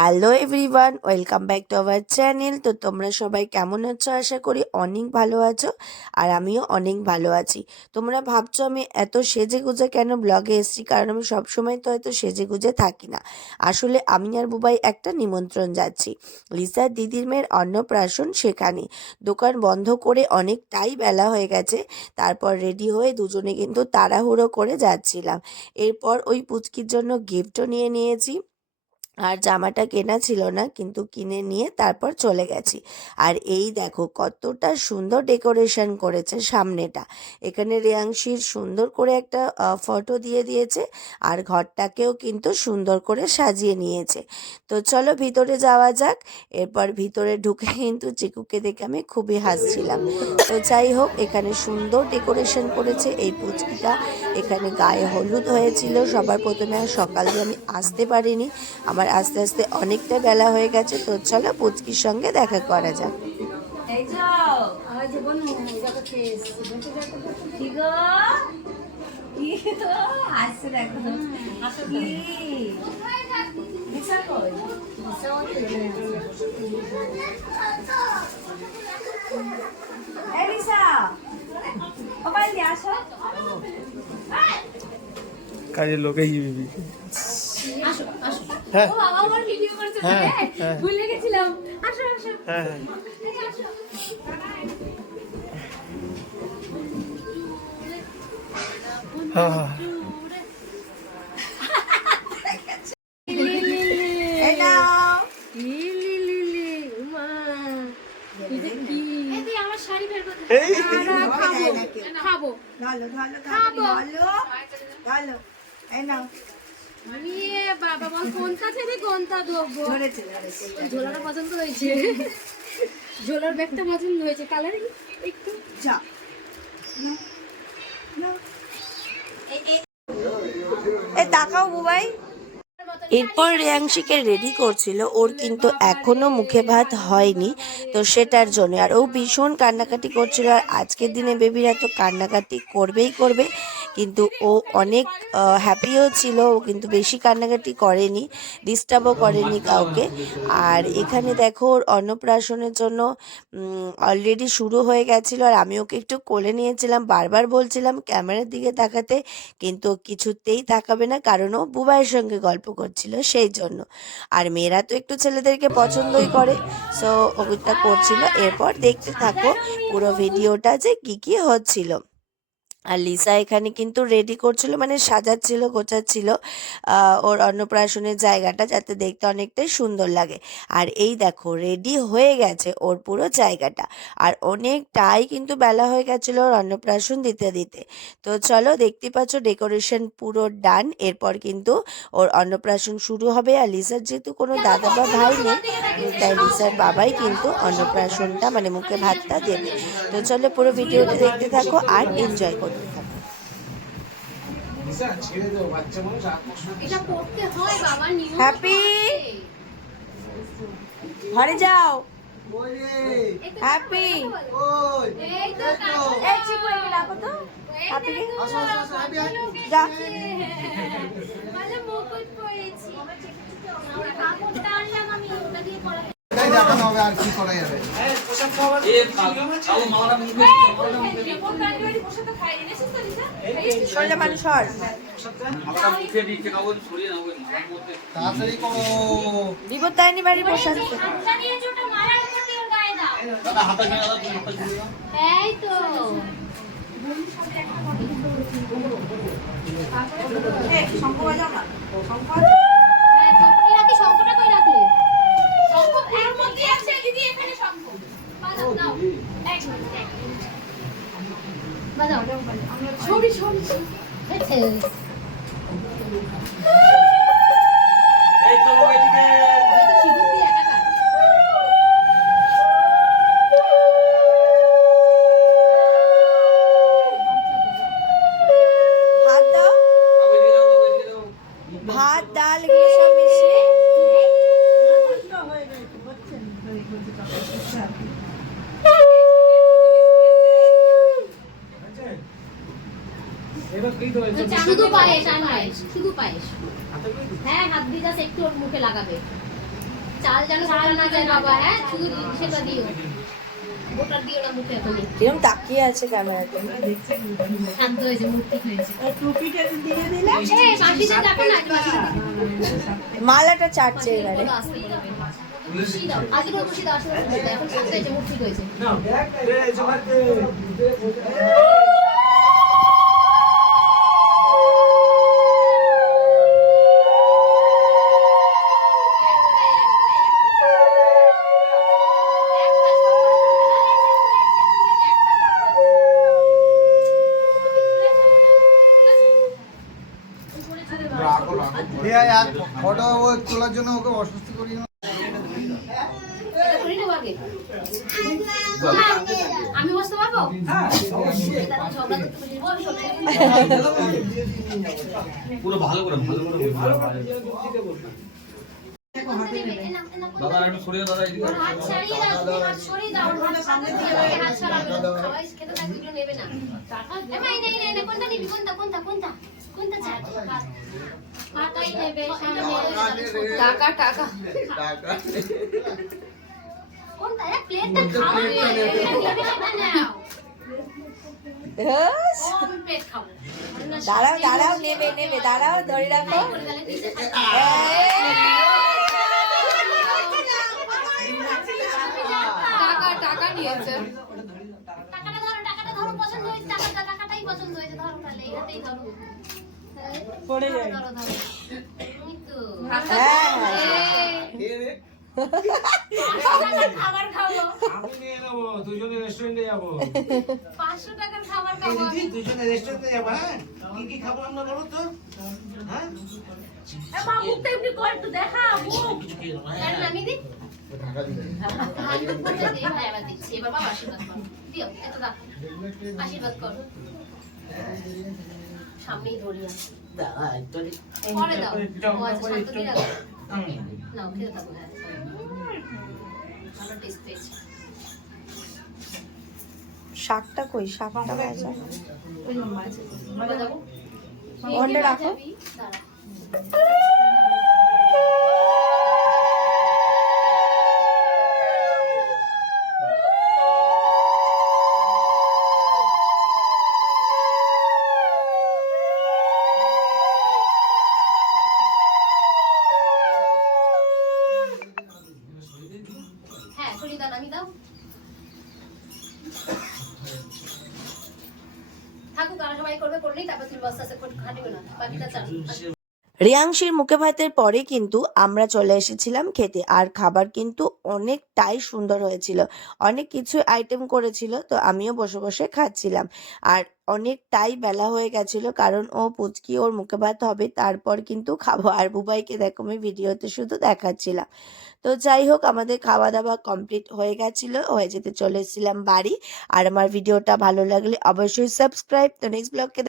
Hello everyone, welcome back to our channel. তো তোমরা সবাই কেমন আছো? আশা করি অনেক ভালো আছো, আর আমিও অনেক ভালো আছি। তোমরা ভাবছো আমি এত সেজে গুজে কেন ব্লগে এসেছি, কারণ আমি সবসময় তো এত সেজে গুজে থাকি না। আসলে আমি আর বুবাই একটা নিমন্ত্রণ যাচ্ছি, লিসার দিদির মেয়ের অন্নপ্রাশন। সেখানে দোকান বন্ধ করে অনেকটাই বেলা হয়ে গেছে, তারপর রেডি হয়ে দুজনে কিন্তু তাড়াহুড়ো করে যাচ্ছিলাম। এরপর ওই পুচকির জন্য গিফটও নিয়ে নিয়েছি, আর জামাটা কেনা ছিল না, কিন্তু কিনে নিয়ে তারপর চলে গেছি। আর এই দেখো কতটা সুন্দর ডেকোরেশন করেছে সামনেটা। এখানে রেয়াংশির সুন্দর করে একটা ফটো দিয়ে দিয়েছে, আর ঘরটাকেও কিন্তু সুন্দর করে সাজিয়ে নিয়েছে। তো চলো ভিতরে যাওয়া যাক। এরপর ভিতরে ঢুকে কিন্তু চিকুকে দেখে আমি খুবই হাসছিলাম। তো যাই হোক, এখানে সুন্দর ডেকোরেশন করেছে এই পুচকিটা। এখানে গায়ে হলুদ হয়েছিল সবার প্রথমে, আর সকাল দিয়ে আমি আসতে পারিনি, আমার আস্তে আস্তে অনেকটা বেলা হয়ে গেছে। তো চলো পুচকির সঙ্গে দেখা করা যাক। কাজের লোক এই হ্যাঁ হ্যাঁ ভুলে গেছিলাম। আসো আসো। হ্যাঁ হ্যাঁ হ্যাঁ খাবো বাবা, বল কোনটা থেকে কোনটা দেবো? ঝোলাটা পছন্দ হয়েছে, ঝোলার ব্যাগটা পছন্দ হয়েছে, কালারিং একটু যা। তাকাও বুবাই। এরপর রেয়াংশিকে রেডি করছিল, ওর কিন্তু এখনো মুখে ভাত হয়নি, তো সেটার জন্য আর ও ভীষণ কান্নাকাটি করছিল। আর আজকের দিনে বেবিরা তো কান্নাকাটি করবেই করবে, কিন্তু ও অনেক হ্যাপিও ছিল। ও কিন্তু বেশি কান্নাকাটি করেনি, ডিস্টার্বও করেনি কাউকে। আর এখানে দেখো ওর অন্নপ্রাশনের জন্য অলরেডি শুরু হয়ে গেছিলো, আর আমি ওকে একটু কোলে নিয়েছিলাম, বারবার বলছিলাম ক্যামেরার দিকে তাকাতে, কিন্তু কিছুতেই তাকাবে না, কারণ ও বুবাইয়ের সঙ্গে গল্প করছিল সেই জন্য। আর মেয়েরা তো একটু ছেলেদেরকে পছন্দই করে, সো ওটা করছিল। এরপর দেখতে থাকো পুরো ভিডিওটা যে কি হচ্ছিল। আর লিসা এখানে কিন্তু রেডি করছিল, মানে সাজাচ্ছিল, গোছাচ্ছিল ওর অন্নপ্রাশনের জায়গাটা, যাতে দেখতে অনেকটাই সুন্দর লাগে। আর এই দেখো রেডি হয়ে গেছে ওর পুরো জায়গাটা, আর অনেকটাই কিন্তু বেলা হয়ে গেছিলো ওর অন্নপ্রাশন দিতে দিতে। তো চলো দেখতে পাচ্ছ ডেকোরেশন পুরো ডান। এরপর কিন্তু ওর অন্নপ্রাশন শুরু হবে। আর লিসার যেহেতু কোনো দাদা বা ভাই নেই, তাই লিসার বাবাই কিন্তু অন্নপ্রাশনটা মানে মুখে ভাতটা দেবে। তো চলো পুরো ভিডিওটা দেখতে থাকো আর এনজয় করতে থাকো। এটা পড়তে হয় বাবা, নিয়ম হ্যাপি ঘরে যাও। হ্যাপি এই তো এই চিকু একে ডাকো তো। হ্যাপি যা। মানে মুকুট পরেছি, কাপড়টা আনলাম আমি, ওটা দিয়ে পরা। দেখানো হবে আর কি করা যাবে। শরীরে মানুষ হর তাড়াতাড়ি করো। বিপত্তায়নি বাড়ির প্রসাদ। এই তো শঙ্খ বাজাও না, শঙ্খ রাখি, শঙ্খটা কই রাখলে? শঙ্খ এর মধ্যে আছে দিদি, এখানে শঙ্খ বাজাও, দাও এক মিনিট বাজাও। সরি সরি এই তো এদিকে সিঁদুর দিয়ে একাকার। ভাত দাও, আগে দিয়ে দাও ভাত ডাল এগুলো সব মিশিয়ে। শুধু পায়েস আর পায়েস, শুধু পায়েস। হ্যাঁ, হাত দিয়ে just একটু ওর মুখে লাগাবে। চাল যেন চাল না যায় বাবা, হ্যাঁ শুধু সেটা দিও, ওটা দিও না মুখে এখনই। এরকম তাকিয়ে আছে ক্যামেরাতে। শান্ত হয়েছে, মূর্তি হয়েছে। টুপিটা দিয়ে দিলে এই মাসিদের ডাকো না, একটু মাসিদের ডাকো। মালাটা চাটছে এবারে। বলো আসতেই হবে। খুশি দাও, আজকে করে খুশি দাও, আসলে এখন শান্ত হয়েছে, মূর্তি হয়েছে। ফটো ও তোলার জন্য ওকে অসুস্থ করি না। আমি বসতে পারবো? ঝগড়া করতে বসে বসো। পুরো ভালো করে দাদা একটু সরিয়ে দাদা এদিকে। হাত ছাড়িয়ে দাও, তুমি হাত সরিয়ে দাও, হাত সামনে দিয়ে আমাকে হাত সরাবে না। খাওয়াই খেতে থাকবে, এগুলো নেবে না। এই না, কোনটা নিবি? কোনটা চাই? টাকাই নেবে, টাকা। কোনটা? প্লেটটা খাও, নেবে সেটা নাও। হ্যাস, আমি প্লেট খাবো। দাঁড়াও নেবে দাঁড়াও, ধরে রাখো। টাকা নিয়েছে। টাকাটা ধরো, পছন্দ হয়েছে, টাকাটাই পছন্দ হয়েছে, ধরো তাহলে এই হাতেই ধরো। পড়ে যায়। ধরো। এই তো। খাবার খাবো। আমি নিয়ে নেবো, দুজনে রেস্টুরেন্টে যাবো। 500 টাকার খাবার খাবো। দুজনে রেস্টুরেন্টে যাবো। হ্যাঁ, কি খাবো আমরা বলো তো? হ্যাঁ, মা মুখটা এমনি কর, একটু দেখা মুখ। জানেন আমি দি? ঢাকা দিই। ভাই আবার দিচ্ছি, এবার বাবা আশীর্বাদ কর। দিও, এটা দাও। আশীর্বাদ কর। সামনেই ধরিয়া। পরে দাও। ও আচ্ছা, শান্ত দিয়ে রাখো। নাও, খেতে থাকো। হ্যাঁ, ভালো টেস্ট পেয়েছি। শাকটা কই? শাকটা ভাজা। বাবা যাবো? ওখানটা রাখো। দাঁড়া। হ্যাঁ, সরিয়ে দাও, নামিয়ে দাও। থাকুক, আর সবাই করবে, করলেই তারপর তুমি বস্তা আছে খাটিও না, বাকিটা চাল। রিয়াংশীর মুখে ভাতের পরে কিন্তু আমরা চলে এসেছিলাম খেতে, আর খাবার কিন্তু অনেকটাই সুন্দর হয়েছিল। অনেক কিছু আইটেম করেছিল, তো আমিও বসে বসে খাচ্ছিলাম। আর অনেকটাই বেলা হয়ে গেছিল, কারণ ও পুচকি ওর মুখে ভাত হবে, তারপর কিন্তু খাবো। আর বুবাইকে দেখো আমি ভিডিওতে শুধু দেখাচ্ছিলাম। তো যাই হোক, আমাদের খাওয়া দাওয়া কমপ্লিট হয়ে যেতে চলে এসেছিলাম বাড়ি। আর আমার ভিডিওটা ভালো লাগলে অবশ্যই সাবস্ক্রাইব। তো নেক্সট ব্লগকে